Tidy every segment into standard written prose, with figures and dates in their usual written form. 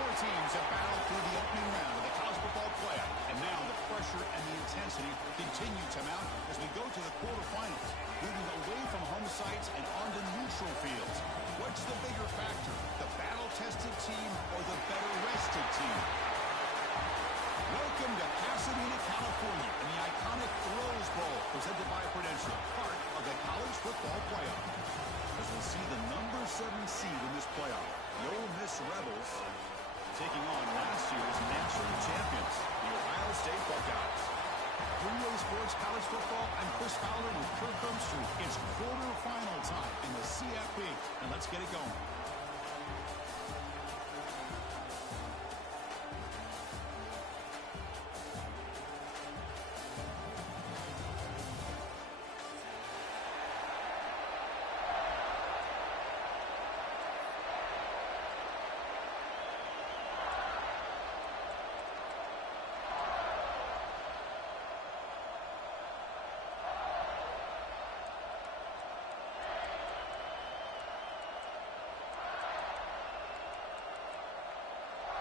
Four teams have battled through the opening round of the college football playoff, and now the pressure and the intensity continue to mount as we go to the quarterfinals, moving away from home sites and onto neutral fields. What's the bigger factor, the battle-tested team or the better-rested team? Welcome to Pasadena, California, and the iconic Rose Bowl, presented by Prudential, part of the college football playoff. As we'll see the number 7 seed in this playoff, the Ole Miss Rebels, taking on last year's national champions, the Ohio State Buckeyes. Three-way sports college football, I'm Chris Fowler with Kirk Gumstreet. It's quarterfinal time in the CFP, and let's get it going.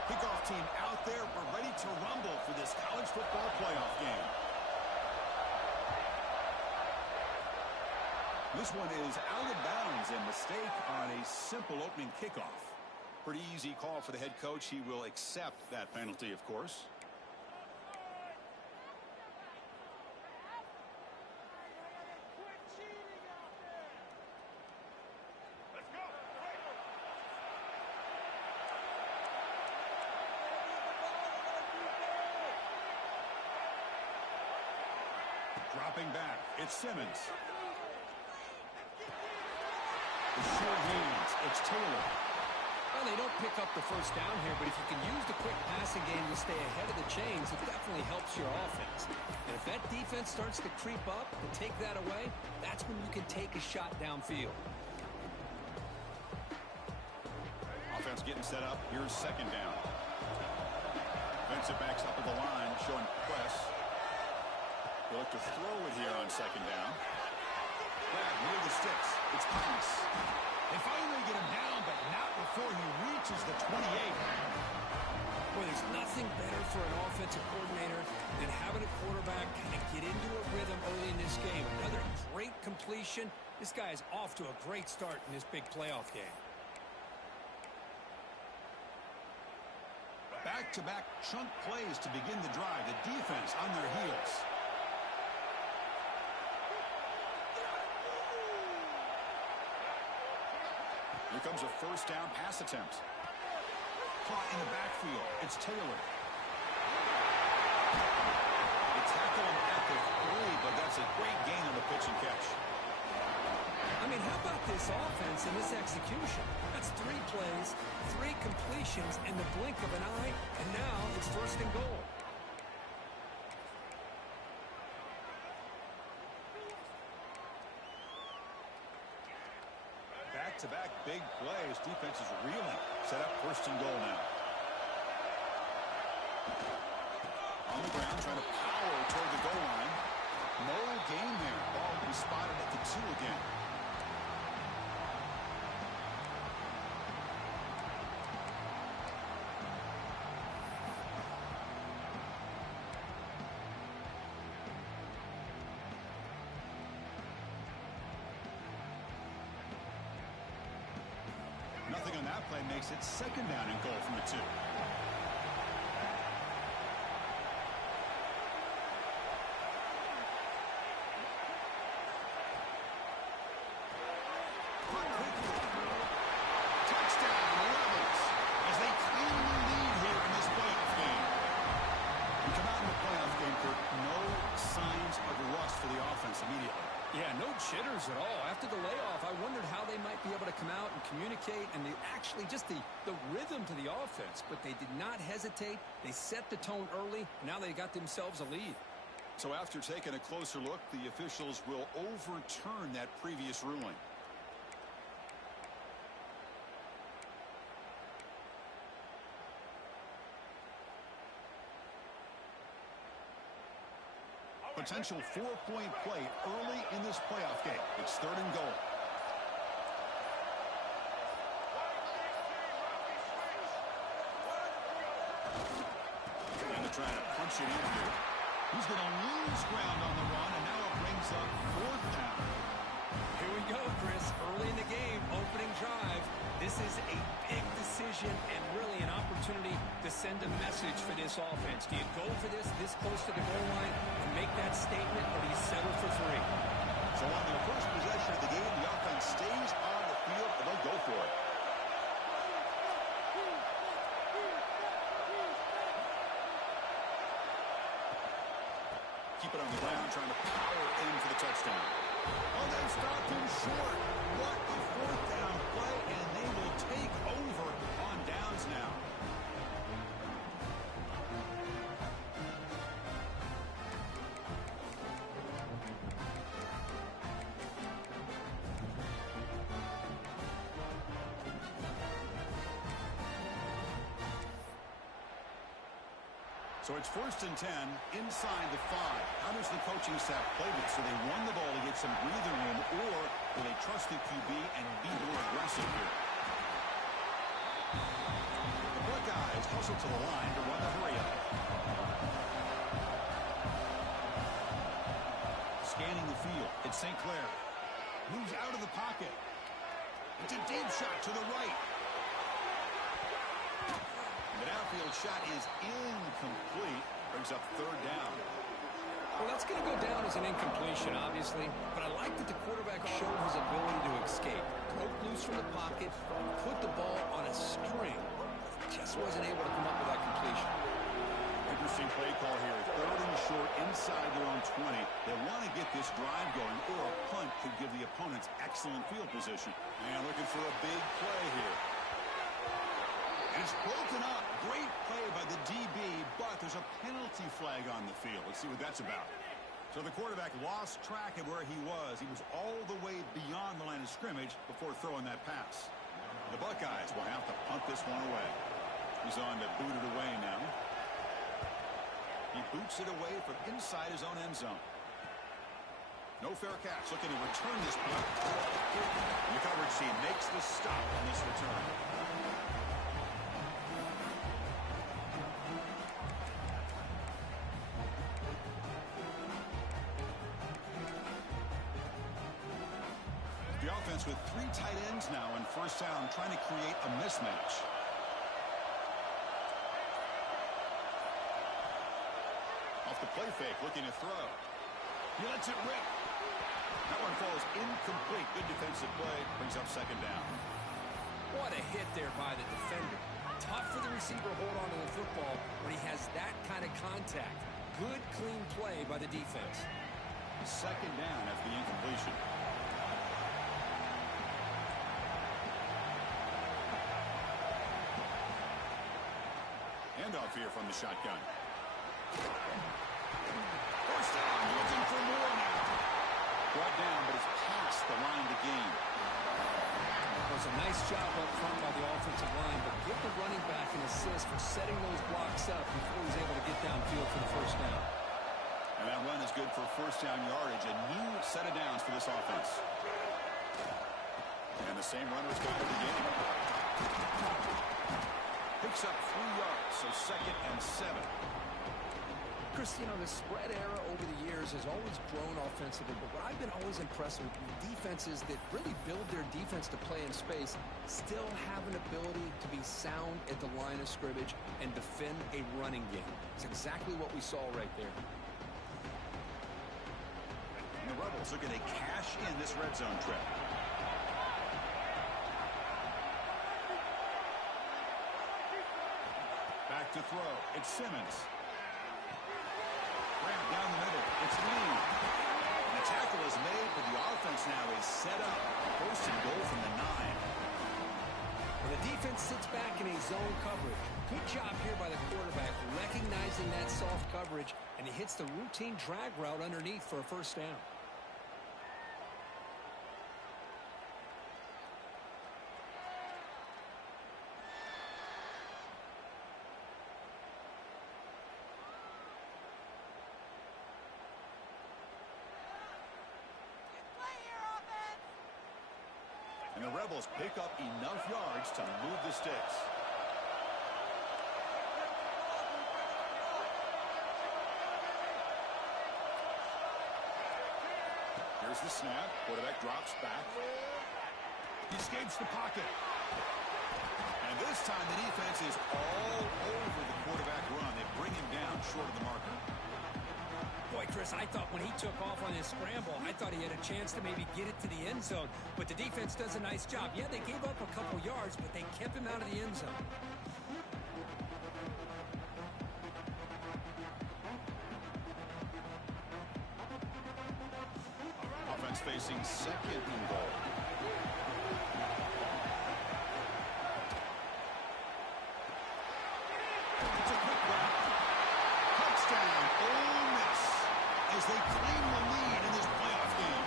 Kickoff team out there. We're ready to rumble for this college football playoff game. This one is out of bounds, and mistake on a simple opening kickoff. Pretty easy call for the head coach. He will accept that penalty, of course. Dropping back, it's Simmons. The short hands, it's Taylor. Well, they don't pick up the first down here, but if you can use the quick passing game to stay ahead of the chains, it definitely helps your offense. And if that defense starts to creep up and take that away, that's when you can take a shot downfield. Offense getting set up. Here's second down. Defensive backs up at the line, showing press. They look to throw it here on second down. Grab near the sticks. It's Thomas. They finally get him down, but not before he reaches the 28. Boy, there's nothing better for an offensive coordinator than having a quarterback kind of get into a rhythm early in this game. Another great completion. This guy is off to a great start in this big playoff game. Back-to-back chunk plays to begin the drive. The defense on their heels. Here comes a first down pass attempt. Caught in the backfield. It's Taylor. They tackle him at the 3, but that's a great gain on the pitch and catch. I mean, how about this offense and this execution? That's 3 plays, 3 completions in the blink of an eye, and now it's first and goal. Back-to-back big plays. Defense is reeling. Set up first and goal now. On the ground, trying to power toward the goal line. No gain there. Ball will be spotted at the 2 again. Nothing on that play makes it second down and goal from the 2. Touchdown, Rebels, as they claim the lead here in this playoff game. We come out in the playoff game, Kirk, no signs of rust for the offense immediately. Yeah, no jitters at all. After the layoff, I wondered how they might be able to come out and communicate and actually just the rhythm to the offense. But they did not hesitate. They set the tone early. Now they got themselves a lead. So after taking a closer look, the officials will overturn that previous ruling. Potential 4-point play early in this playoff game. It's third and goal. trying to punch it in here. He's going to lose ground on the run, and now it brings up 4th down. Here we go, Chris. Early in the game, opening drive. This is a big decision and really an opportunity to send a message for this offense. Do you go for this close to the goal line and make that statement, or do you settle for 3? So on their first possession of the game, the offense stays on the field, and they'll go for it. Keep it on the ground, trying to power in for the touchdown. Oh, they stopped him short. What a 4th down play, and they will take over on downs now. So it's 1st and 10 inside the 5. How does the coaching staff play this? So they run the ball to get some breathing room, or do they trust the QB and be more aggressive here? The Buckeyes hustle to the line to run the hurry-up. Scanning the field. It's St. Clair. Moves out of the pocket. It's a deep shot to the right. The downfield shot is incomplete. Brings up 3rd down. Well, that's going to go down as an incompletion, obviously, but I like that the quarterback showed his ability to escape. Broke loose from the pocket and put the ball on a string. Just wasn't able to come up with that completion. Interesting play call here. 3rd and short inside their own 20. They want to get this drive going, or a punt could give the opponents excellent field position. And looking for a big play here. And it's broken up. Great play by the DB, but there's a penalty flag on the field. Let's see what that's about. So the quarterback lost track of where he was. He was all the way beyond the line of scrimmage before throwing that pass. The Buckeyes will have to punt this one away. He's on to boot it away now. He boots it away from inside his own end zone. No fair catch. Looking to return this punt. The coverage team makes the stop on this return. The offense with 3 tight ends now on 1st down, trying to create a mismatch. Off the play fake, looking to throw. He lets it rip. That one falls incomplete. Good defensive play. Brings up 2nd down. What a hit there by the defender. Tough for the receiver to hold on to the football when he has that kind of contact. Good, clean play by the defense. 2nd down after the incompletion. Handoff here from the shotgun. 1st down, looking for more now. Brought down, but it's past the line to gain. It was a nice job up front by the offensive line, but give the running back an assist for setting those blocks up before he's able to get downfield for the 1st down. And that run is good for 1st down yardage. A new set of downs for this offense. And the same runner's got it again. Picks up 3 yards, so 2nd and 7. Chris, you know, the spread era over the years has always grown offensively, but what I've been always impressed with defenses that really build their defense to play in space still have an ability to be sound at the line of scrimmage and defend a running game. It's exactly what we saw right there. And the Rebels looking to cash in this red zone trip. Back to throw. It's Simmons. Ramp down the middle. It's Lee. And the tackle is made, but the offense now is set up. 1st and goal from the 9. When the defense sits back in a zone coverage, good job here by the quarterback recognizing that soft coverage, and he hits the routine drag route underneath for a 1st down. And the Rebels pick up enough yards to move the sticks. Here's the snap. Quarterback drops back. He escapes the pocket. And this time the defense is all over the quarterback run. They bring him down short of the marker. Boy, Chris, I thought when he took off on his scramble, I thought he had a chance to maybe get it to the end zone. But the defense does a nice job. Yeah, they gave up a couple yards, but they kept him out of the end zone. Offense facing second and goal. It's a quick wrap. Touchdown, Ole Miss, as they claim the lead in this playoff game.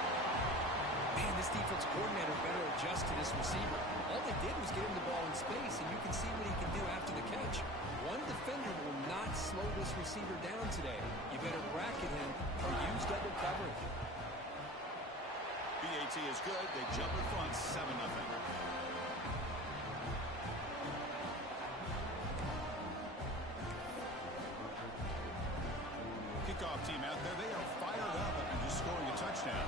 Man, this defense coordinator better adjust to this receiver. All they did was get him the ball in space, and you can see what he can do after the catch. One defender will not slow this receiver down today. You better bracket him or use double coverage. BAT is good. They jump in front 7-0. Kickoff team out there. They are fired up after just scoring a touchdown.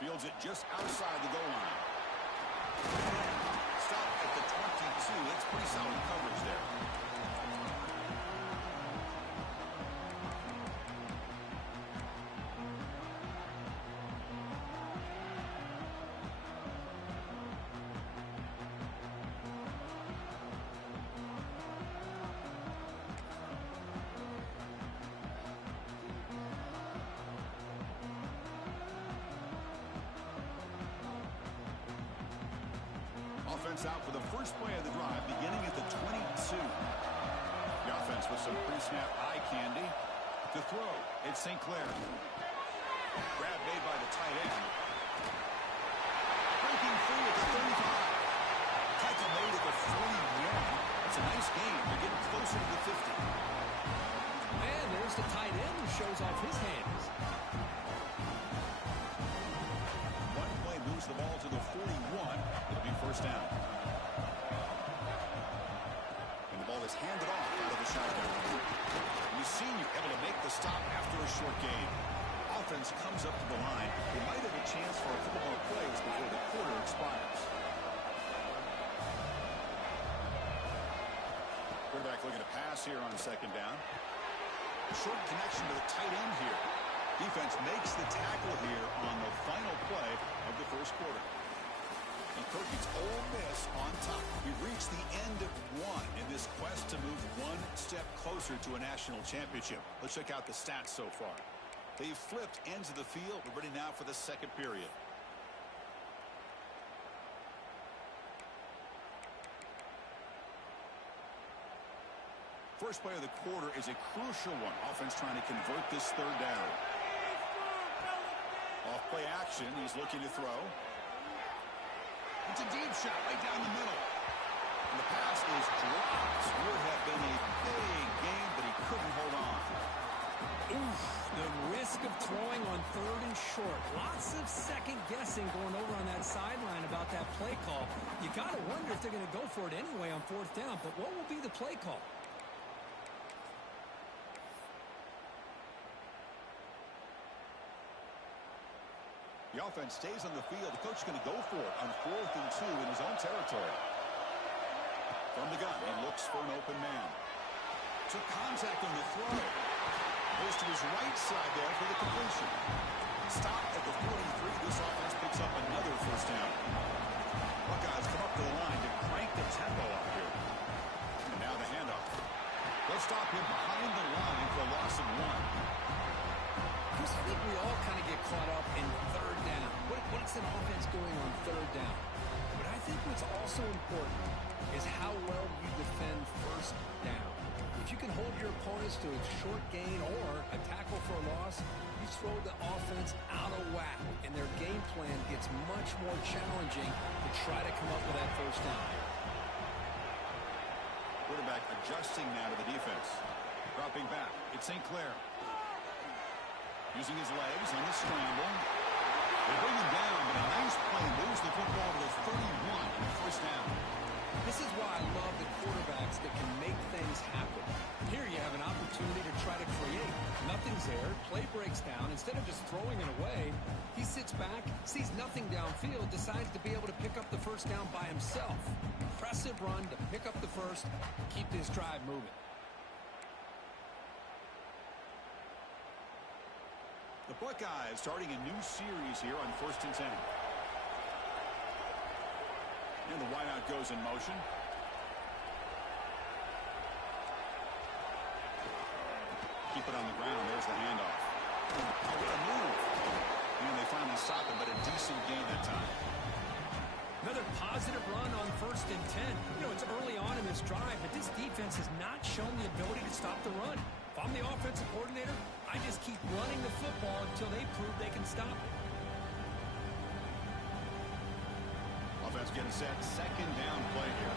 Fields it just outside the goal line. Stop at the 22. That's pretty solid coverage there. Offense out for the first play of the drive, beginning at the 22. The offense with some pre-snap eye candy. To throw, it's St. Clair. Grab made by the tight end. Breaking free at the 35. Tackle made at the 41. It's a nice game. They're getting closer to the 50. And there's the tight end who shows off his hands. One play moves the ball to the 41. It'll be first down. And the ball is handed off out of the shotgun. The senior able to make the stop after a short game. Offense comes up to the line. They might have a chance for a couple more plays before the quarter expires. Quarterback looking to pass here on second down. A short connection to the tight end here. Defense makes the tackle here on the final play of the first quarter. And Kirky's Ole Miss on top. We've reached the end of one in this quest to move one step closer to a national championship. Let's check out the stats so far. They've flipped ends of the field. We're ready now for the second period. First play of the quarter is a crucial one. Offense trying to convert this third down. Off play action. He's looking to throw. It's a deep shot right down the middle. And the pass is dropped. Would have been a big game, but he couldn't hold on. Oof, the risk of throwing on third and short. Lots of second guessing going over on that sideline about that play call. You got to wonder if they're going to go for it anyway on fourth down, but what will be the play call? The offense stays on the field. The coach is going to go for it on 4th and 2 in his own territory. From the gun, he looks for an open man. Took contact on the throw. Goes to his right side there for the completion. Stop at the 43. This offense picks up another first down. Buckeyes come up to the line to crank the tempo up here. And now the handoff. They'll stop him behind the line for a loss of 1. Chris, I think we all kind of get caught up in third down. What's an offense doing on third down? But I think what's also important is how well you defend first down. If you can hold your opponents to a short gain or a tackle for a loss, you throw the offense out of whack, and their game plan gets much more challenging to try to come up with that first down. Quarterback adjusting now to the defense. Dropping back. It's St. Clair. Using his legs on the scramble. They bring him down, but a nice play moves the football to the 31 and the first down. This is why I love the quarterbacks that can make things happen. Here you have an opportunity to try to create. Nothing's there. Play breaks down. Instead of just throwing it away, he sits back, sees nothing downfield, decides to be able to pick up the first down by himself. Impressive run to pick up the first, keep this drive moving. The Buckeyes starting a new series here on 1st and 10. And the wideout goes in motion. Keep it on the ground. There's the handoff. Oh, what a move. And they finally stop him, but a decent gain that time. Another positive run on 1st and 10. You know, it's early on in this drive, but this defense has not shown the ability to stop the run. If I'm the offensive coordinator, I just keep running the football until they prove they can stop it. Offense getting set. Second down play here.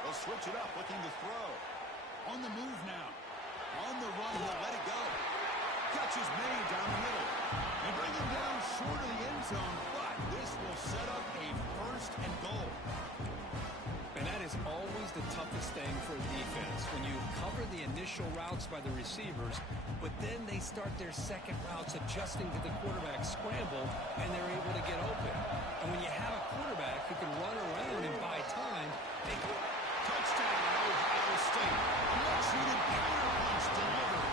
They'll switch it up, looking to throw. On the move now. On the run, he'll let it go. Catch is made down the middle. They bring him down short of the end zone, but this will set up a 1st and goal. And that is always the toughest thing for a defense, when you cover the initial routes by the receivers, but then they start their second routes adjusting to the quarterback scramble, and they're able to get open. And when you have a quarterback who can run around and buy time, they can... Touchdown, Ohio State. A much-needed counter punch delivered.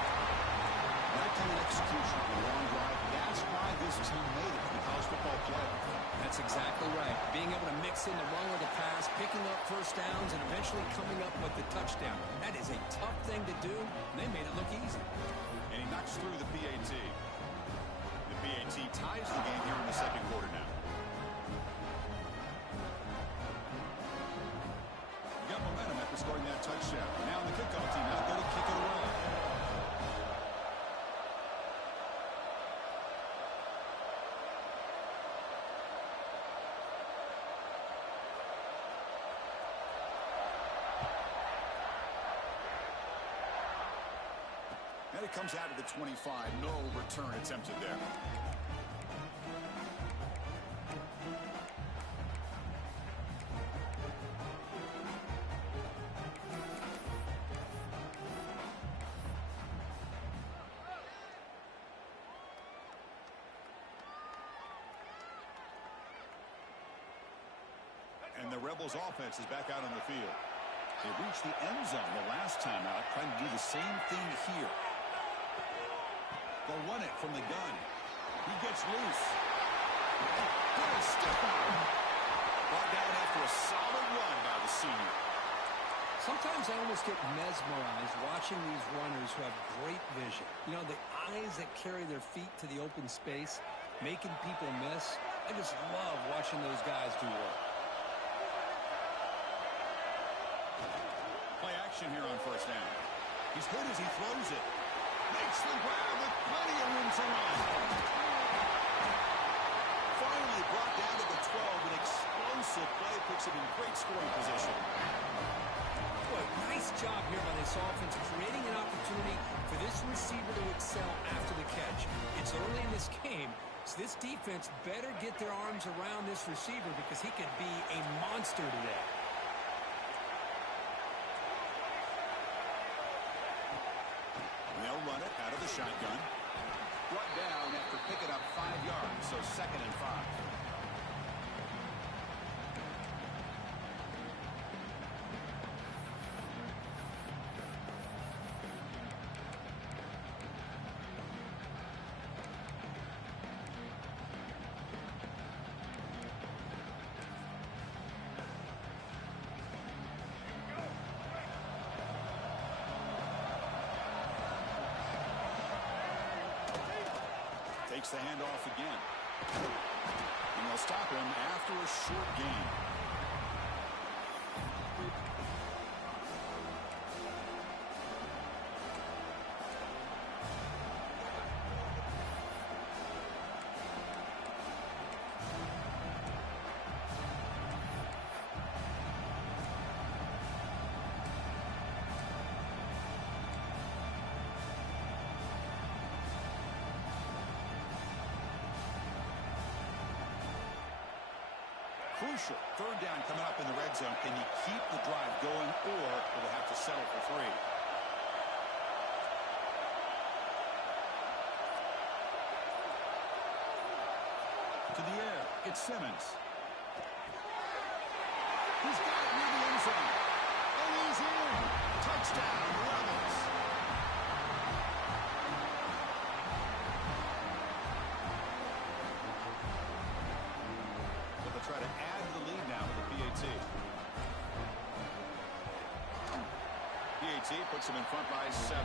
That kind of execution on a long drive, that's why this team made it to the college football playoff. That's exactly right. Being able to mix in the run with the pass, picking up first downs, and eventually coming up with the touchdown. That is a tough thing to do, and they made it look easy. And he knocks through the PAT. The PAT ties the game here in the second quarter now. You got momentum after scoring that touchdown. Now the kickoff team has to go to kick it away. And it comes out of the 25. No return attempted there. And the Rebels offense is back out on the field. They reached the end zone the last time out, trying to do the same thing here. They'll run it from the gun. He gets loose. What a step out. Brought down after a solid run by the senior. Sometimes I almost get mesmerized watching these runners who have great vision. You know, the eyes that carry their feet to the open space, making people miss. I just love watching those guys do work. Play action here on 1st down. He's hit as he throws it. Makes the grab with plenty of room to run. Finally brought down to the 12. An explosive play puts him in great scoring position. Boy, nice job here by this offense, creating an opportunity for this receiver to excel after the catch. It's early in this game, so this defense better get their arms around this receiver because he could be a monster today. They'll run it out of the shotgun. Brought down after picking up 5 yards, so 2nd and 5. Takes the handoff again. And they'll stop him after a short gain. Crucial. Third down coming up in the red zone. Can you keep the drive going, or will they have to settle for 3? To the air. It's Simmons. He's got it near the end zone. And he's in. Touchdown, Rebels. But they'll try to add to the lead now with the PAT. PAT puts them in front by 7.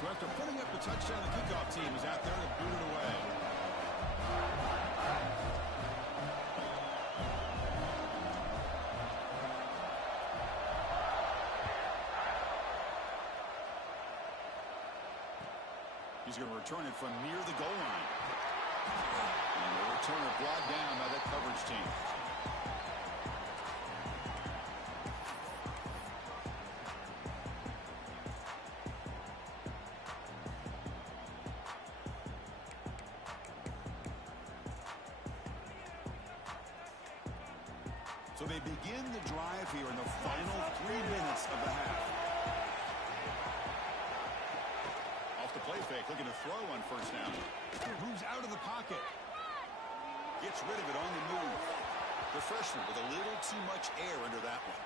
So after putting up the touchdown, the kickoff team is out there to boot it away. He's going to return it from near the goal line. And the returner brought down by that coverage team. So they begin the drive here in the final 3 minutes of the half. Off the play fake, looking to throw on first down. Moves out of the pocket. Gets rid of it on the move. The freshman with a little too much air under that one.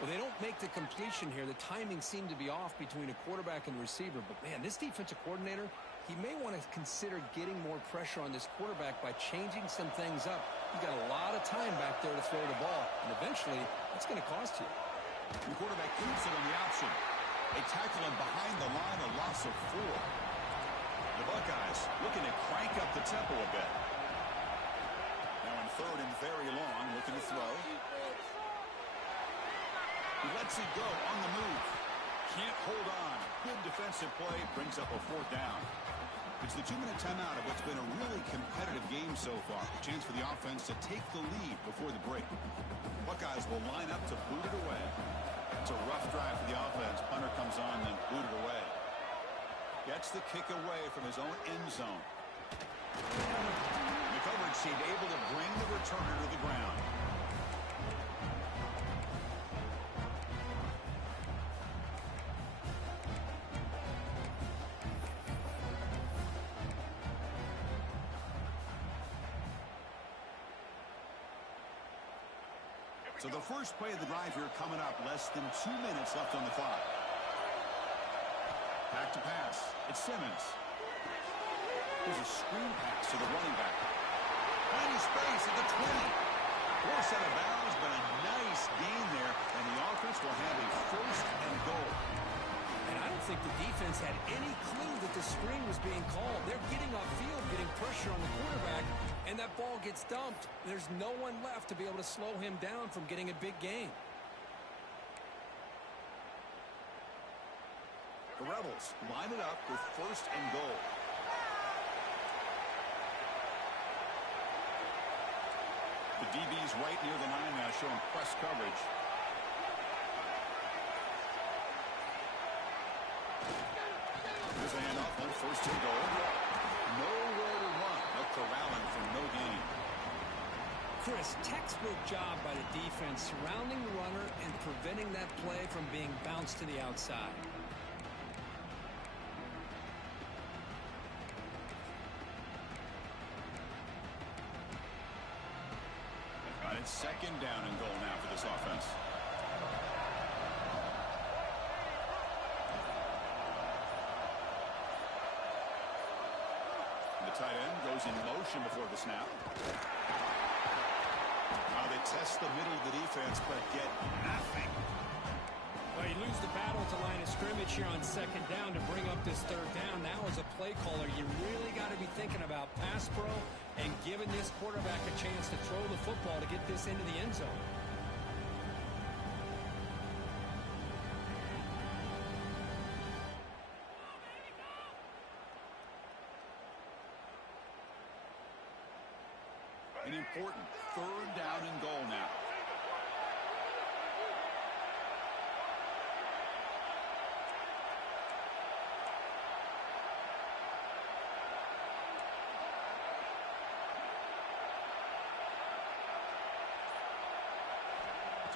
Well, they don't make the completion here. The timing seemed to be off between a quarterback and the receiver. But, man, this defensive coordinator, he may want to consider getting more pressure on this quarterback by changing some things up. You got a lot of time back there to throw the ball, and eventually that's going to cost you. The quarterback keeps it on the option. They tackle him behind the line, a loss of 4. The Buckeyes looking to crank up the tempo a bit. Now in third and very long, looking to throw. He lets it go on the move. Can't hold on. Good defensive play. Brings up a 4th down. It's the 2-minute timeout of what's been a really competitive game so far. A chance for the offense to take the lead before the break. Buckeyes will line up to boot it away. It's a rough drive for the offense. Punter comes on, then boot it away. Gets the kick away from his own end zone. The coverage team able to bring the returner to the ground. So the first play of the drive here coming up. Less than 2 minutes left on the clock. Back to pass. It's Simmons. There's a screen pass to the running back. Finding space at the 20. Force out of bounds, but a nice gain there. And the offense will have a 1st and goal. And I don't think the defense had any clue that the screen was being called. They're getting off field, getting pressure on the quarterback, and that ball gets dumped. There's no one left to be able to slow him down from getting a big gain. The Rebels line it up with 1st and goal. The DB's right near the line now, showing press coverage. There's a handoff on 1st and goal. Nowhere to run. No corralling for no gain. Chris, textbook job by the defense surrounding the runner and preventing that play from being bounced to the outside. It's 2nd down and goal now for this offense. The tight end goes in motion before the snap. Now they test the middle of the defense, but get nothing. Well, you lose the battle to line of scrimmage here on 2nd down to bring up this 3rd down. Now as a play caller, you really got to be thinking about pass pro and giving this quarterback a chance to throw the football to get this into the end zone. An important 3rd down and goal now.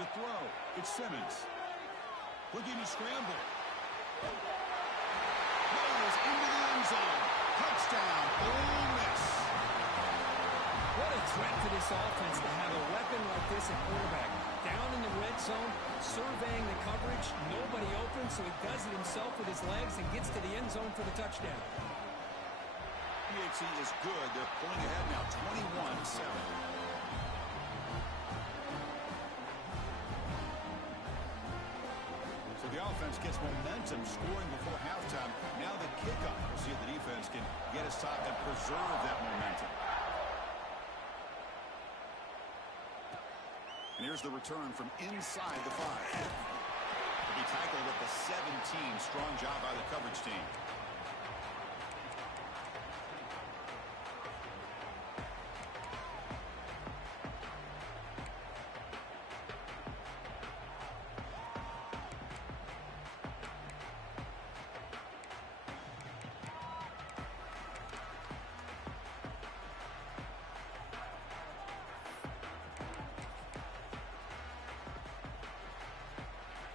to throw. It's Simmons. Looking to scramble. Rolls into the end zone. Touchdown, Ole Miss. What a threat to this offense to have a weapon like this at quarterback. Down in the red zone, surveying the coverage. Nobody open, so he does it himself with his legs and gets to the end zone for the touchdown. PHC is good. They're pulling ahead now, 21-7. So the offense gets momentum, scoring before halftime. Now the kickoff. We'll see if the defense can get his top and preserve that momentum. And here's the return from inside the 5. He'll be tackled at the 17. Strong job by the coverage team.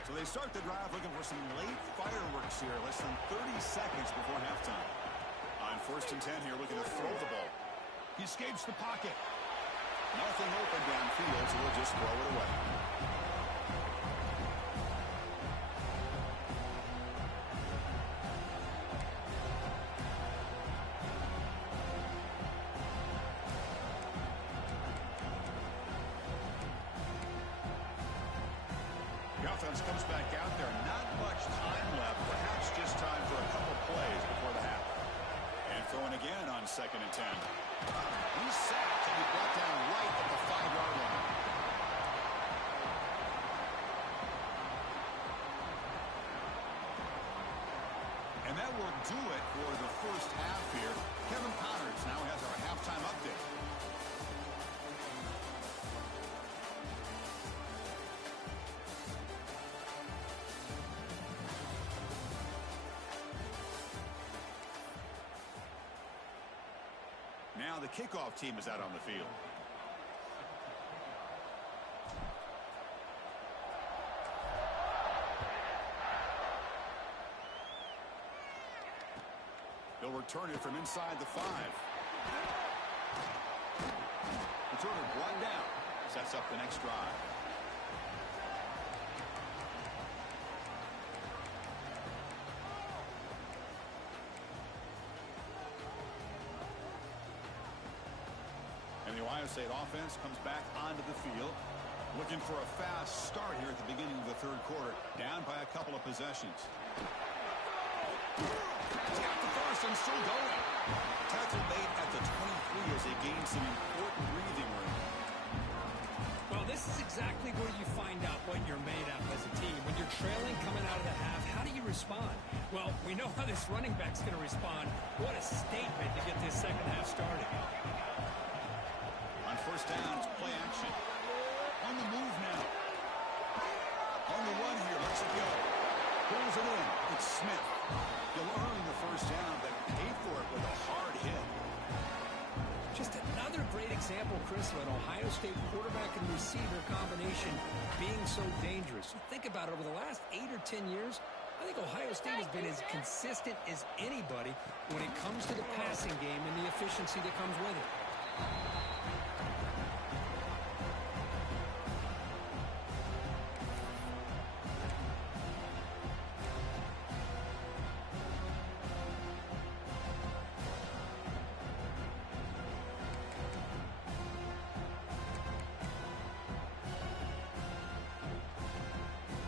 So they start the drive looking for some late fireworks here, less than 30 seconds before halftime. On 1st and 10 here, looking to throw the ball. He escapes the pocket. Nothing open downfield, so he'll just throw it away. Offense comes back out there. Not much time left. Perhaps just time for a couple plays before the half. And throwing again on 2nd and 10. He's sacked and he's brought down right at the 5-yard line. And that will do it for the first half here. Kevin Connors now has our halftime update. Now the kickoff team is out on the field. They'll return it from inside the 5. Returner brought down. Sets up the next drive. And the Ohio State offense comes back onto the field, looking for a fast start here at the beginning of the 3rd quarter, down by a couple of possessions. He's got the first and still going. Tackle made at the 23 as they gain some important breathing room. Well, this is exactly where you find out what you're made of as a team. When you're trailing coming out of the half, how do you respond? Well, we know how this running back's going to respond. What a statement to get this second half started. On 1st down, it's play action. On the move now. On the run here, lets it go. Pulls it in. It's Smith. He'll earn the 1st down, but pay for it with a hard hit. Just another great example, Chris, of an Ohio State quarterback and receiver combination being so dangerous. You think about it, over the last 8 or 10 years, I think Ohio State has been as consistent as anybody when it comes to the passing game and the efficiency that comes with it.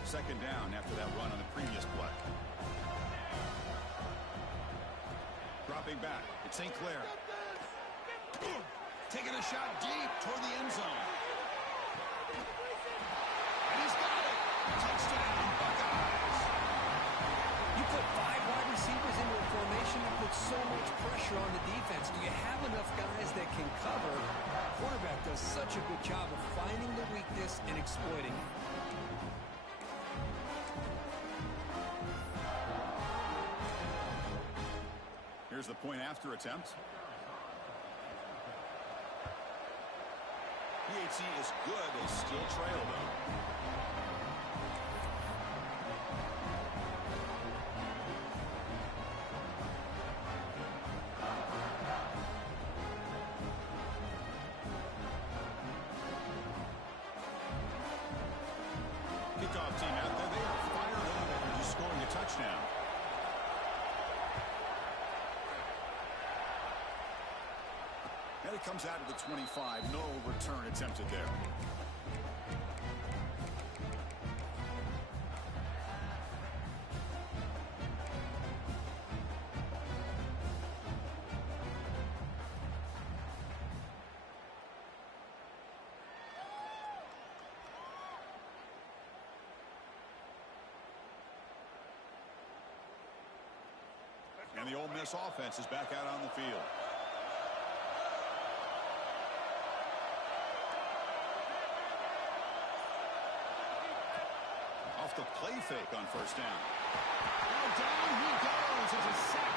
Second down after that run on the previous play. Dropping back. It's St. Clair. Taking a shot deep toward the end zone. And he's got it. Touchdown, Buckeyes. You put 5 wide receivers into a formation that puts so much pressure on the defense. Do you have enough guys that can cover? The quarterback does such a good job of finding the weakness and exploiting it. Here's the point after attempt. indicates he is good. They still trail, though. Kickoff team out there. They are fired up after just scoring a touchdown. And it comes out of the 25. No return attempted there. And the Ole Miss offense is back out on the field. Off the play fake on first down. Now down he goes. It's a sack.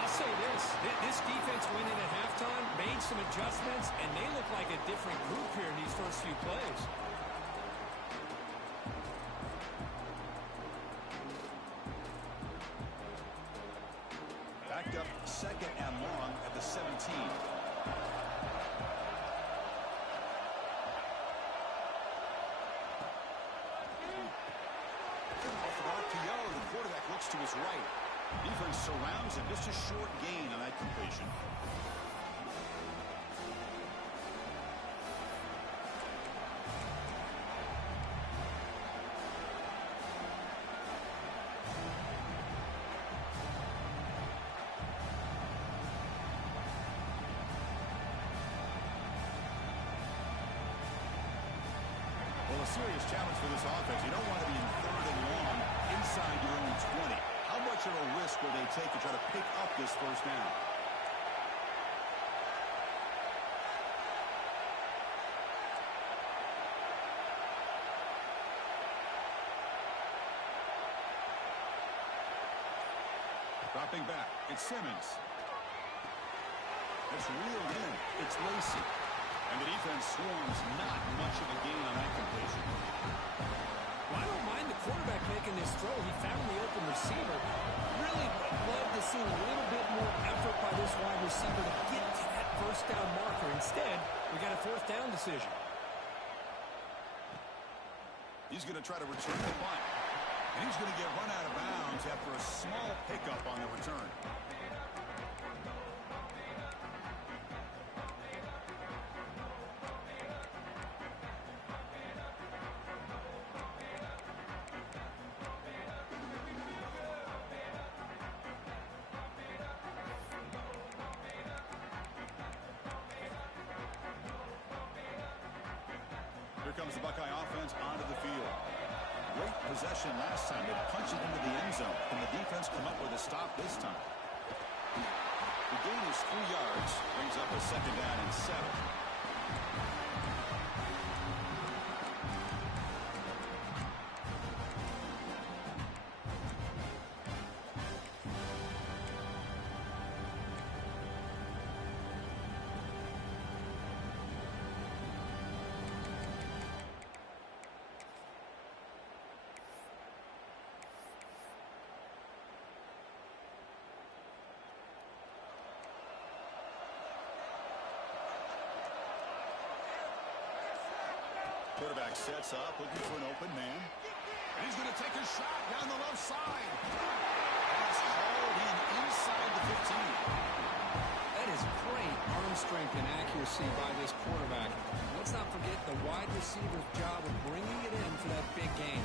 I'll say this defense went in at halftime, made some adjustments, and they look like a different group here in these first few plays. Backed up second and long at the 17. Off the RPO, the quarterback looks to his right. Defense surrounds him. Just a short gain on that completion. Well, a serious challenge for this offense. You don't want to be in third and long inside your own 20. How much of a risk will they take to try to pick up this first down? Dropping back, it's Simmons. It's reeled in. It's Lacey. And the defense swarms. Not much of a gain on that completion. Well, I don't mind the quarterback making this throw. He found the open receiver. Really would love to see a little bit more effort by this wide receiver to get to that first down marker. Instead, we got a fourth down decision. He's going to try to return the punt. And he's going to get run out of bounds after a small pickup on the return. Here comes the Buckeye offense onto the field. Great possession last time. They punched it into the end zone. Can the defense come up with a stop this time? The gain is 3 yards. Brings up a second down and 7. Quarterback sets up, looking for an open man. And he's going to take a shot down the left side. And it's hauled in inside the 15. That is great arm strength and accuracy by this quarterback. Let's not forget the wide receiver's job of bringing it in for that big gain.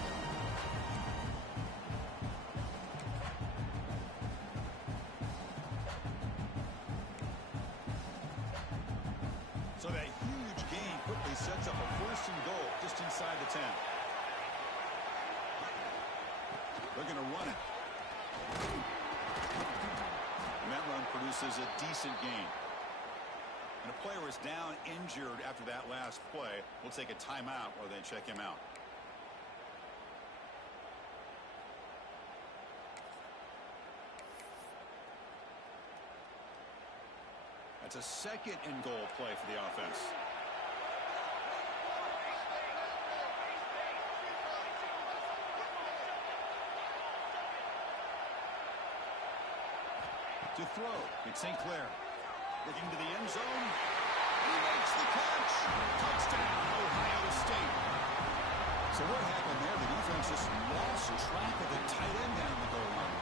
So that huge gain quickly sets up a first and goal just inside the 10. They're going to run it. And that run produces a decent gain. And a player is down injured after that last play. We'll take a timeout while they check him out. That's a second and goal play for the offense. To throw, it's St. Clair. Looking to the end zone. He makes the catch. Touchdown, Ohio State. So what happened there? The defense just lost track of the tight end down the goal line.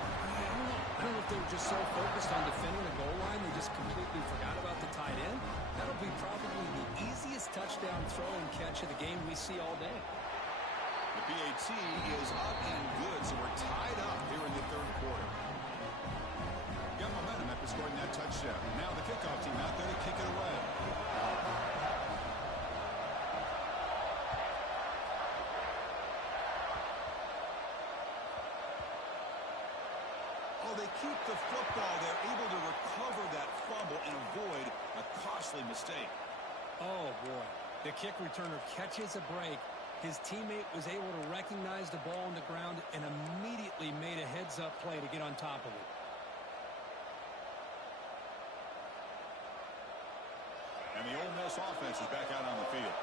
I don't know if they were just so focused on defending the goal line, they just completely forgot about the tight end. That'll be probably the easiest touchdown throw and catch of the game we see all day. The PAT is up and good, so we're tied up here in the third quarter. Got momentum after scoring that touchdown. Now the kickoff team out there to kick it away. Oh, they keep the football. They're able to recover that fumble and avoid a costly mistake. Oh, boy. The kick returner catches a break. His teammate was able to recognize the ball on the ground and immediately made a heads-up play to get on top of it. And the Ole Miss offense is back out on the field.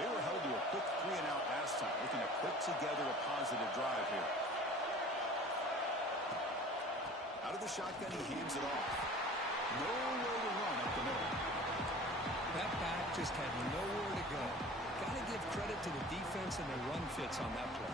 They were held to a quick 3-and-out last time, looking to put together a positive drive here. Out of the shotgun, he hands it off. Nowhere to run up the middle. That back just had nowhere to go. Got to give credit to the defense and their run fits on that play.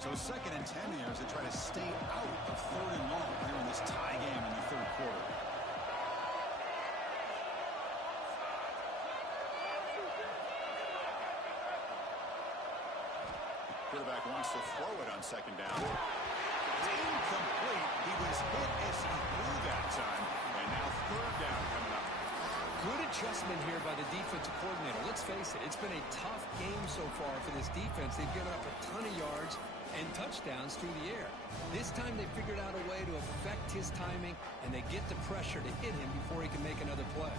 So 2nd and 10 here as they try to stay out of 3rd and long here in this tie game in the third quarter. Quarterback wants to throw it on 2nd down. It's incomplete. He was hit as he threw that time. And now 3rd down coming up. Good adjustment here by the defensive coordinator. Let's face it, it's been a tough game so far for this defense. They've given up a ton of yards and touchdowns through the air. This time they figured out a way to affect his timing, and they get the pressure to hit him before he can make another play.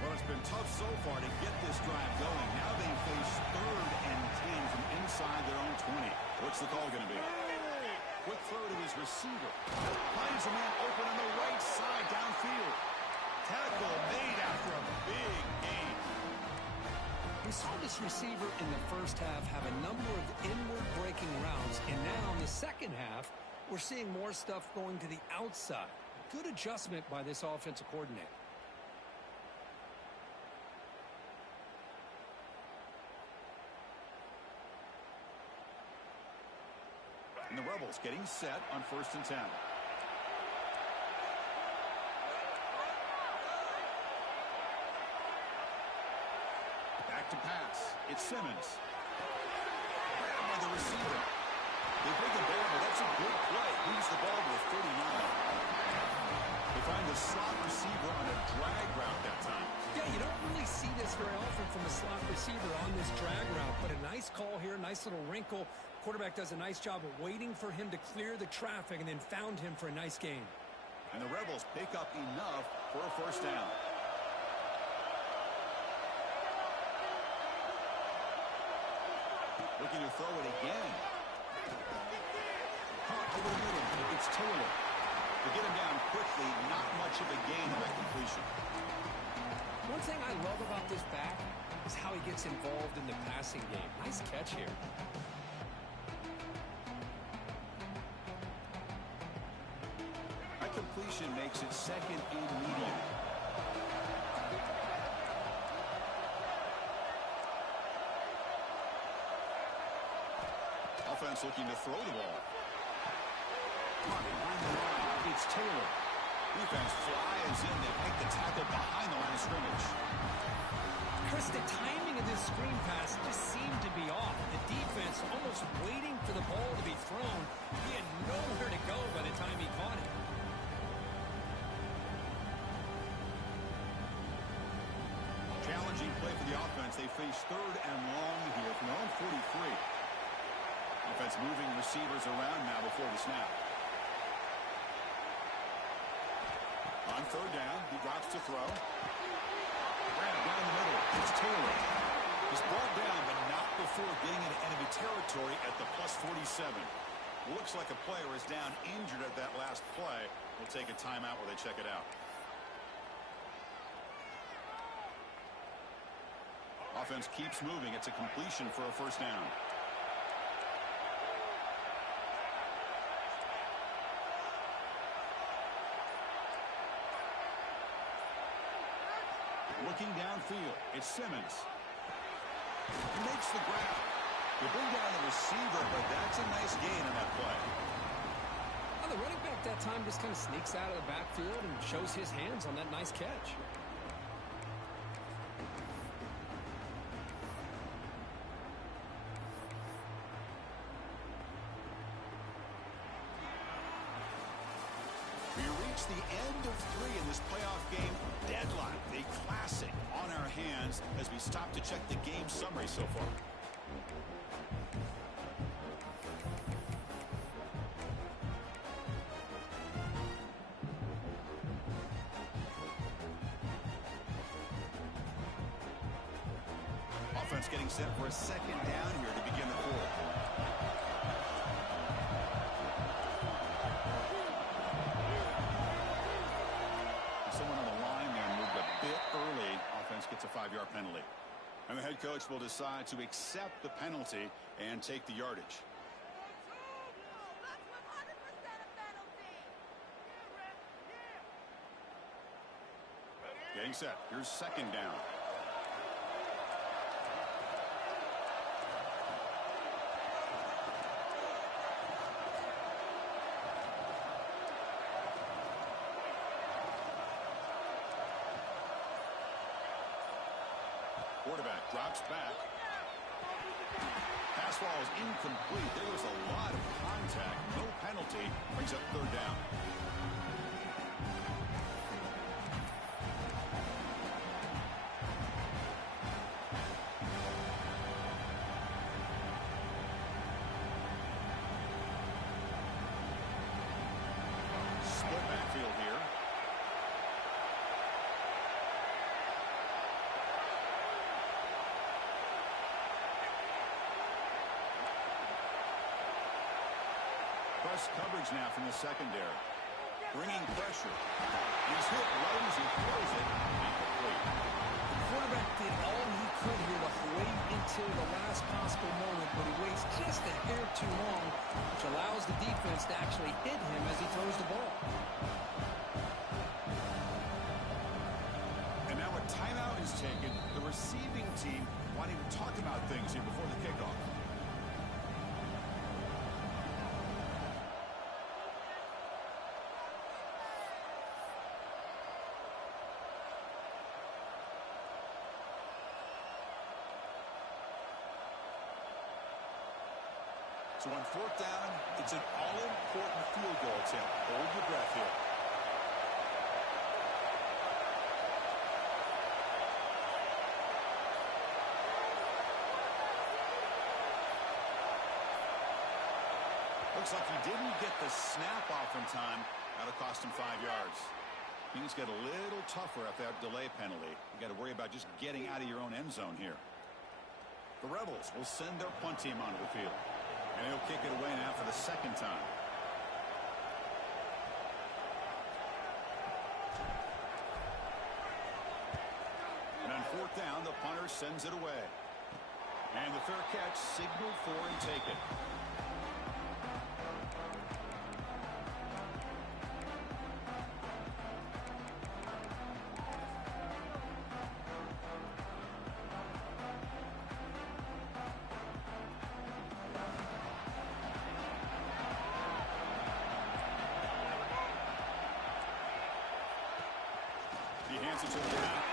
Well, it's been tough so far to get this drive going. Now they face 3rd and 10 from inside their own 20. What's the call going to be? Quick throw to his receiver. Finds a man open on the right side downfield. Tackle made after a big gain. We saw this receiver in the first half have a number of inward breaking routes, and now in the second half, we're seeing more stuff going to the outside. Good adjustment by this offensive coordinator. And the Rebels getting set on 1st and 10. Back to pass. It's Simmons. Grabbed by the receiver. They bring the ball, but that's a good play. Moves the ball to the 39. They find the slot receiver on a drag route that time. Yeah, you don't really see this very often from a slot receiver on this drag route, but a nice call here, nice little wrinkle. Quarterback does a nice job of waiting for him to clear the traffic and then found him for a nice gain. And the Rebels pick up enough for a 1st down. Looking to throw it again. Caught over the middle. It's Taylor. To get him down quickly, not much of a gain on that completion. One thing I love about this back is how he gets involved in the passing game. Nice catch here. That completion makes it 2nd and medium. Offense looking to throw the ball. Behind the line, it's Taylor. Defense flies in. They make the tackle behind the line of scrimmage. Chris, the timing of this screen pass just seemed to be off. The defense almost waiting for the ball to be thrown. He had nowhere to go by the time he caught it. Challenging play for the offense. They face 3rd and long here from their own 43. Offense moving receivers around now before the snap. On 3rd down, he drops to throw. Grabbed down the middle. It's Taylor. He's brought down, but not before getting into enemy territory at the +47. Looks like a player is down injured at that last play. We'll take a timeout where they check it out. Offense keeps moving. It's a completion for a first down. Looking downfield, it's Simmons. He makes the grab. They bring down the receiver, but that's a nice gain on that play. Well, the running back that time just kind of sneaks out of the backfield and shows his hands on that nice catch. We reach the end of 3 in this playoff game. Deadline, a classic on our hands as we stop to check the game summary so far. Offense getting set for a second down here to begin the quarter. Someone on the line there moved a bit early. Offense gets a 5-yard penalty. And the head coach will decide to accept the penalty and take the yardage. Getting set. Here's second down. Quarterback drops back. Pass ball is incomplete. There was a lot of contact. No penalty. Brings up third down. Split backfield here. Press coverage now from the secondary. Bringing pressure. He's hit low as he throws it. Incomplete. The quarterback did all he could here to wait until the last possible moment, but he waits just a hair too long, which allows the defense to actually hit him as he throws the ball. And now a timeout is taken. The receiving team wanting to talk about things here before the kickoff. So on fourth down, it's an all-important field goal attempt. Hold your breath here. Looks like he didn't get the snap off in time. That'll cost him 5 yards. Things get a little tougher after that delay penalty. You got to worry about just getting out of your own end zone here. The Rebels will send their punt team onto the field. And he'll kick it away now for the second time. And on fourth down, the punter sends it away. And the fair catch signaled for and taken. He hands it to the back.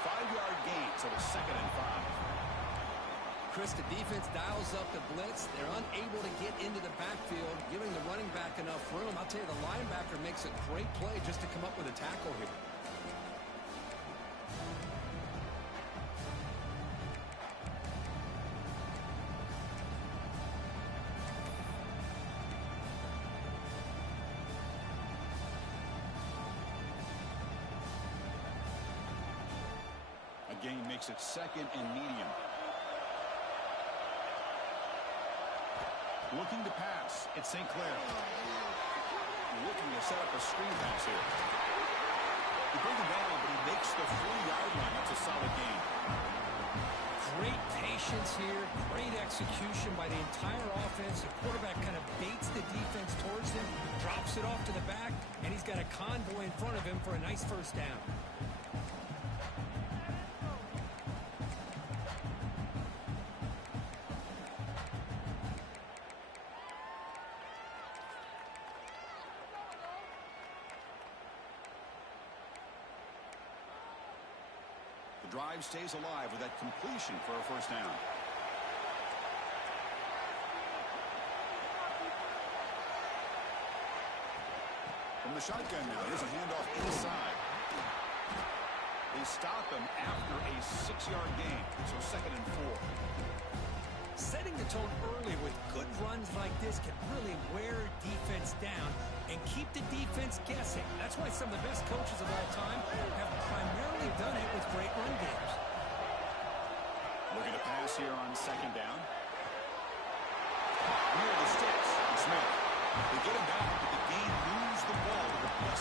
5-yard gain, so it's 2nd and 5. Chris, the defense dials up the blitz. They're unable to get into the backfield, giving the running back enough room. I'll tell you, the linebacker makes a great play just to come up with a tackle here. Gain makes it 2nd and medium. Looking to pass. It's St. Clair. Looking to set up a screen pass here. He brings him down, but he makes the 40-yard line. That's a solid gain. Great patience here. Great execution by the entire offense. The quarterback kind of baits the defense towards him, drops it off to the back, and he's got a convoy in front of him for a nice first down. Drive stays alive with that completion for a first down. From the shotgun now, here's a handoff inside. They stop him after a 6-yard gain, so 2nd and 4. Setting the tone early with good runs like this can really wear defense down and keep the defense guessing. That's why some of the best coaches of all time have primarily done it with great run games. Looking to pass here on 2nd down. Near the sticks, Smith. They get him back, but the game moves the ball to the +40.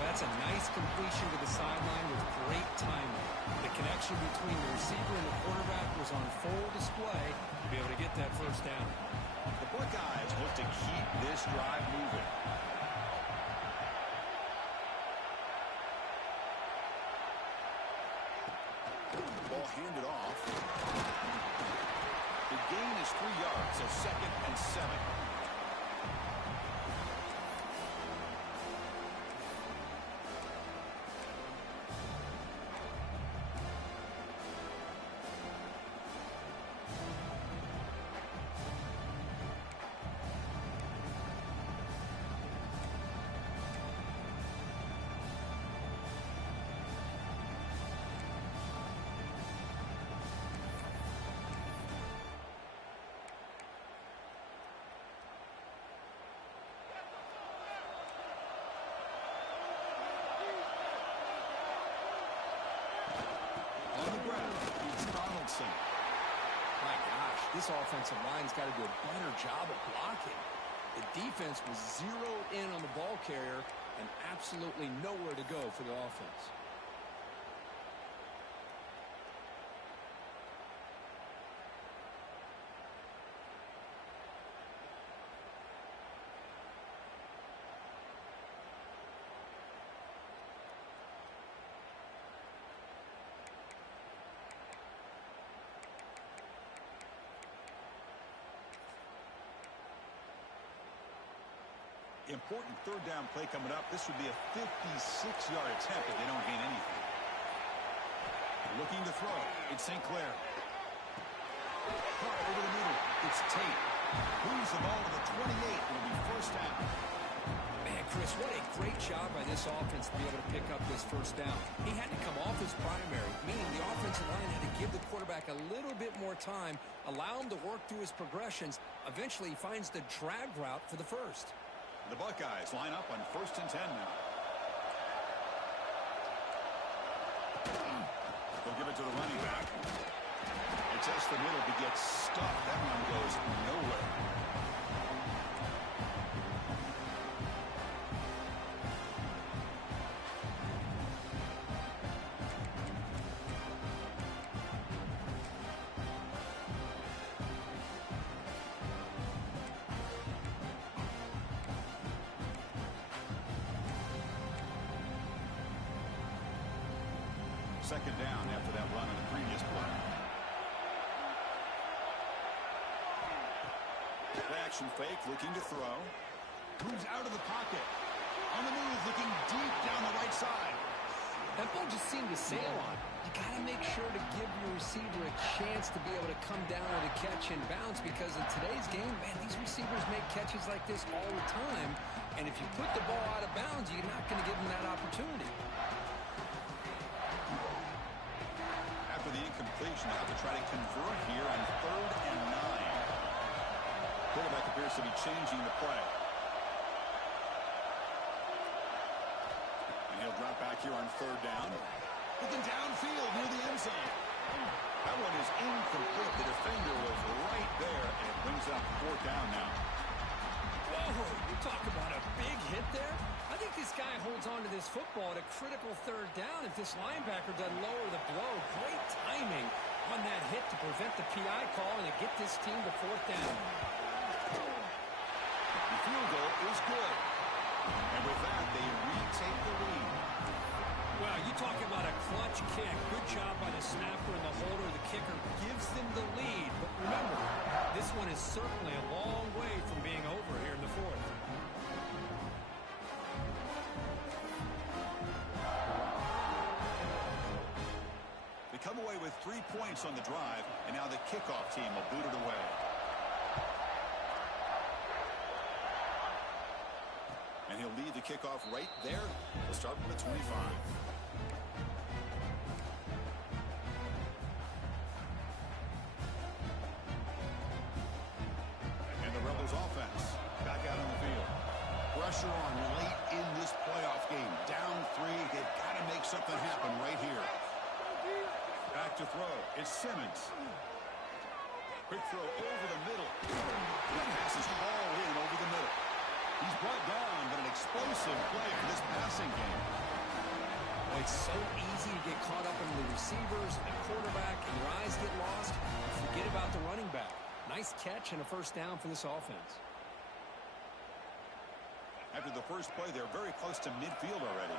That's a nice completion to the sideline with great timing. The connection between the receiver and the quarterback was on full display to be able to get that first down. The Buckeyes look to keep this drive moving. Ball handed off. The gain is 3 yards, so 2nd and 7. My gosh, this offensive line's got to do a better job of blocking. The defense was zeroed in on the ball carrier and absolutely nowhere to go for the offense. Important 3rd down play coming up. This would be a 56-yard attempt if they don't gain anything. Looking to throw. It's St. Clair. Caught over the middle. It's Tate. Moves the ball to the 28. It'll be first down. Man, Chris, what a great job by this offense to be able to pick up this first down. He had to come off his primary, meaning the offensive line had to give the quarterback a little bit more time, allow him to work through his progressions. Eventually, he finds the drag route for the first. The Buckeyes line up on 1st and 10 now. They'll give it to the running back. They test the middle to get stuffed. That one goes nowhere. Second down after that run on the previous play. Play-action fake, looking to throw. Moves out of the pocket. On the move, looking deep down the right side. That ball just seemed to sail on. You got to make sure to give your receiver a chance to be able to come down with a catch and bounce, because in today's game, man, these receivers make catches like this all the time. And if you put the ball out of bounds, you're not going to give them that opportunity. After the incompletion, they'll have to try to convert here on 3rd and 9. Quarterback appears to be changing the play. And he'll drop back here on 3rd down. Looking downfield near the end zone. That one is incomplete. The defender was right there, and it brings up fourth down now. Whoa, you talk about a big hit there. I think this guy holds on to this football at a critical third down if this linebacker doesn't lower the blow. Great timing on that hit to prevent the PI call and to get this team to fourth down. The field goal is good. And with that, they retake the lead. Well, you talk about a clutch kick. Good job by the snapper and the holder. The kicker gives them the lead. But remember, this one is certainly a long way from being over here in the fourth. They come away with 3 points on the drive, and now the kickoff team will boot it away. And he'll lead the kickoff right there. He'll start from the 25. And the Rebels offense back out on the field. Pressure on late in this playoff game. Down 3. They've got to make something happen right here. Back to throw. It's Simmons. Quick throw over the middle. The pass is hauled in over the middle. He's brought down, but an explosive play for this passing game. Well, it's so easy to get caught up in the receivers and the quarterback, and your eyes get lost. Forget about the running back. Nice catch and a first down for this offense. After the first play, they're very close to midfield already.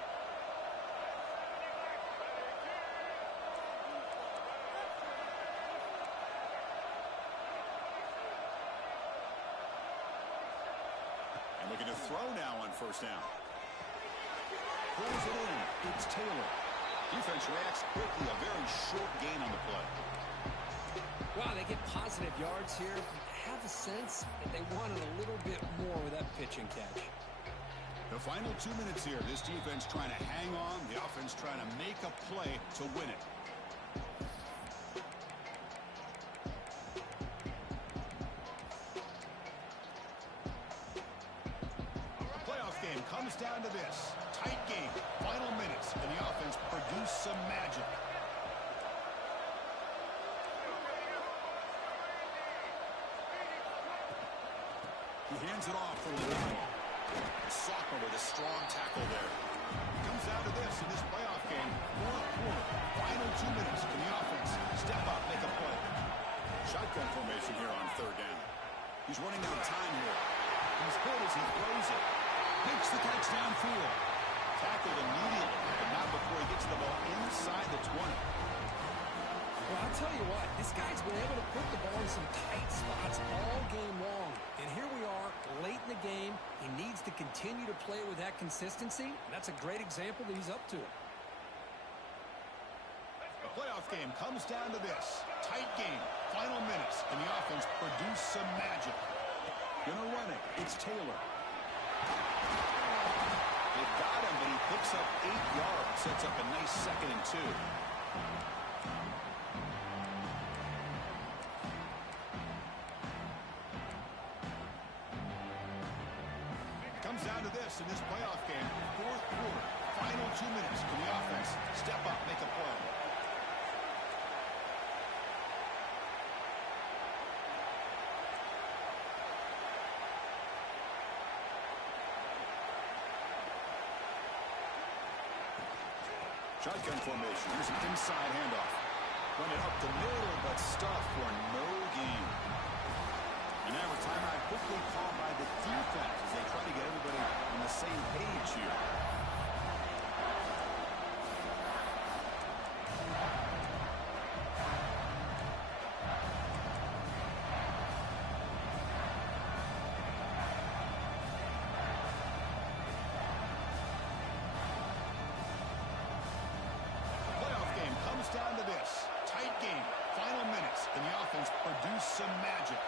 Looking to throw now on first down. Pulls it in. It's Taylor. Defense reacts quickly. A very short gain on the play. Wow, they get positive yards here. I have a sense that they wanted a little bit more with that pitch and catch. The final 2 minutes here. This defense trying to hang on. The offense trying to make a play to win it. Comes down to this. Tight game. Final minutes. And the offense produced some magic. He hands it off from the line. Socker with a strong tackle there. Comes down to this in this playoff game. Fourth quarter. Final 2 minutes. Can the offense step up, make a play? Shotgun formation here on third down. He's running out of time here. He's hit as he throws it. Makes the catch downfield. Tackled immediately, but not before he gets the ball inside the 20. Well, I'll tell you what, this guy's been able to put the ball in some tight spots all game long. And here we are, late in the game. He needs to continue to play with that consistency. That's a great example that he's up to it. The playoff game comes down to this. Tight game, final minutes, and the offense produced some magic. Gonna run it. It's Taylor. They've got him, but he picks up 8 yards. Sets up a nice 2nd and 2. Comes down to this in this playoff game. Fourth quarter. Final 2 minutes. Can the offense step up, make a play? Shotgun formation. Here's an inside handoff. Run it up the middle, but stuffed for no gain. And now a timeout quickly called by the defense as they try to get everybody on the same page here. Down to this. Tight game. Final minutes. And the offense produced some magic.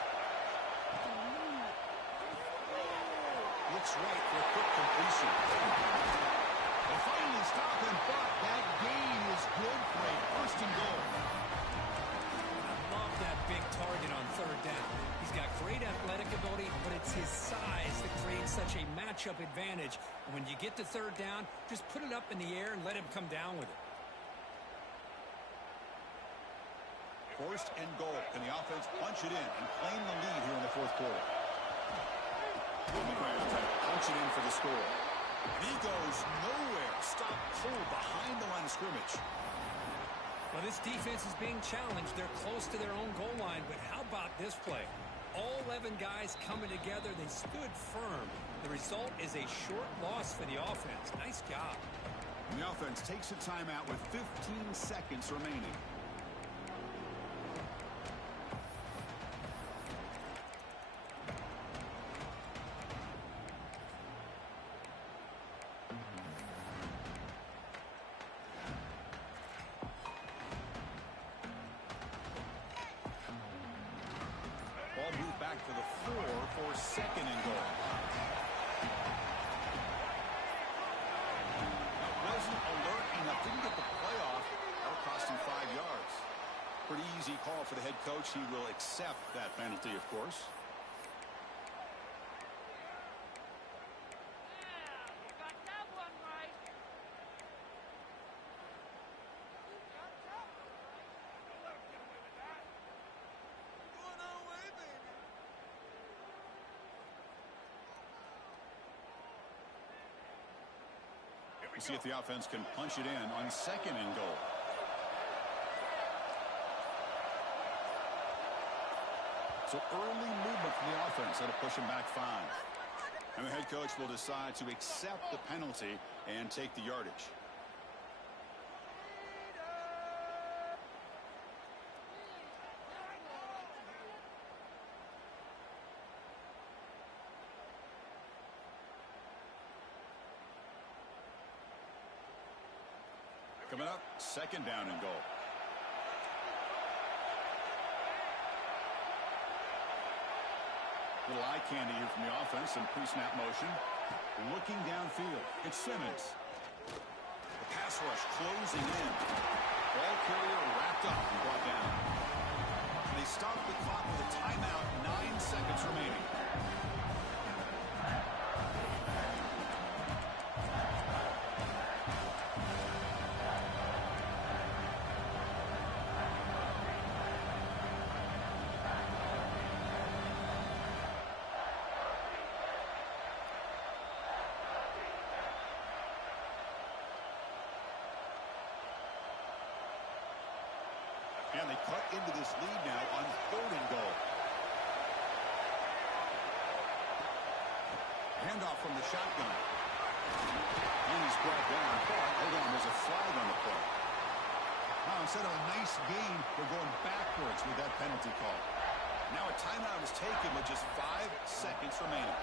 Looks right for a quick completion. They finally stop him, but that gain is good for a first and goal. I love that big target on third down. He's got great athletic ability, but it's his size that creates such a matchup advantage. When you get to third down, just put it up in the air and let him come down with it. First and goal. Can the offense punch it in and claim the lead here in the fourth quarter? On the ground, punch it in for the score. And he goes nowhere. Stop cold behind the line of scrimmage. Well, this defense is being challenged. They're close to their own goal line, but how about this play? All 11 guys coming together. They stood firm. The result is a short loss for the offense. Nice job. And the offense takes a timeout with 15 seconds remaining. Ball moved back to the 4 for second and goal. That wasn't alert enough. Didn't get the playoff. That'll cost him 5 yards. Pretty easy call for the head coach. He will accept that penalty, of course. We'll see if the offense can punch it in on second and goal. So early movement from the offense that'll push him back 5. And the head coach will decide to accept the penalty and take the yardage. Coming up, second down and goal. Little eye candy here from the offense and pre-snap motion. Looking downfield, it's Simmons. The pass rush closing in. Ball carrier wrapped up and brought down. And they stop the clock with a timeout, 9 seconds remaining. And they cut into this lead now on third and goal. Handoff from the shotgun. And he's brought down. But, hold on, there's a flag on the play. Wow, instead of a nice gain, they're going backwards with that penalty call. Now a timeout is taken with just 5 seconds remaining.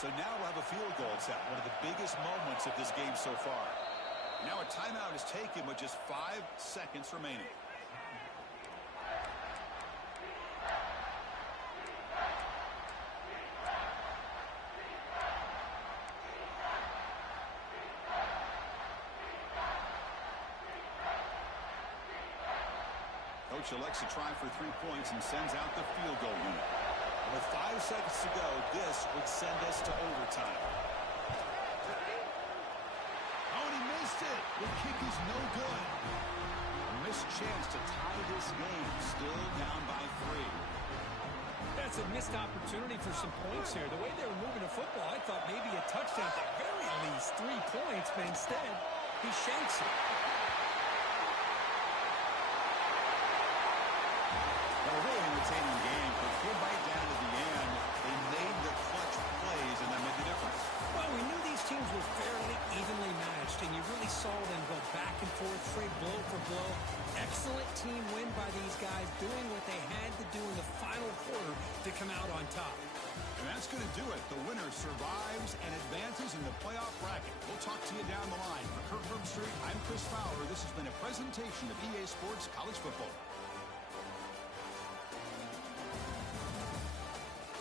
So now we'll have a field goal attempt, one of the biggest moments of this game so far. Now a timeout is taken with just 5 seconds remaining. Coach elects to try for 3 points and sends out the field goal unit. With 5 seconds to go, this would send us to overtime. Oh, and he missed it. The kick is no good. A missed chance to tie this game. Still down by 3. That's a missed opportunity for some points here. The way they were moving the football, I thought maybe a touchdown at the very least. 3 points, but instead, he shanks it. A really entertaining game, but good right down to the end. They made the clutch plays, and that made the difference. Well, we knew these teams were fairly evenly matched, and you really saw them go back and forth, trade blow for blow. Excellent team win by these guys, doing what they had to do in the final quarter to come out on top. And that's going to do it. The winner survives and advances in the playoff bracket. We'll talk to you down the line. For Kurt Herbstreit, I'm Chris Fowler. This has been a presentation of EA Sports College Football.